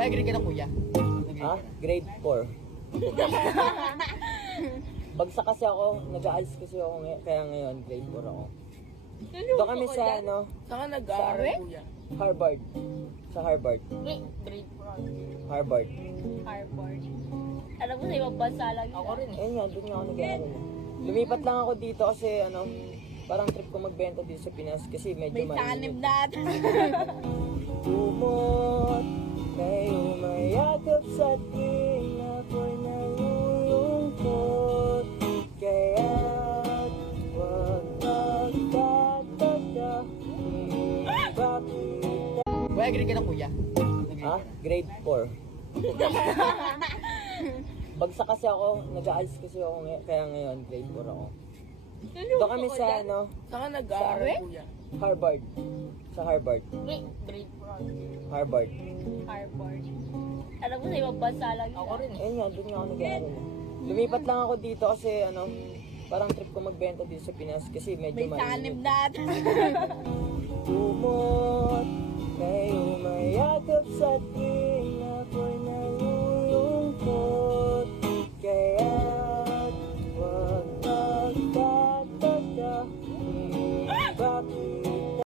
Kuya, grade ka na kuya? Ha? Grade 4. Bagsak kasi ako, nag-aalis kasi ako kaya ngayon grade 4 ako. Doon kami sa ano, Saan ka nag-aaral Sorry? kuya? Harvard. Sa Harvard. Grade 4. Harvard. Harvard. Alam mo sa ibang bansa lang yun. Ako rin eh. Ayun nga, doon nga ako nag-aaral. Lumipat lang ako dito kasi ano, parang trip ko magbenta dito sa Pinas kasi medyo May tanim na. Kumot, may umayagap sa atin, ako'y nalulungkot. Kaya't huwag magtataka kung bakit. Kuya, grade ka na kuya? Ha? Grade 4. Bagsak kasi ako, nag-aalis kasi ako kaya ngayon grade 4 ako. Doon kami sa ano, Saan ka nag-aaral Sorry? kuya? Harvard. Sa Harvard. Grade 4. Harvard. Harvard. Alam mo sa ibang bansa lang yun. Ako rin eh. Ayun nga, doon nga ako nag-aaral. Lumipat lang ako dito kasi ano, parang trip ko magbenta dito sa Pinas kasi medyo May tanim na. Kumot, may umayagap sa atin.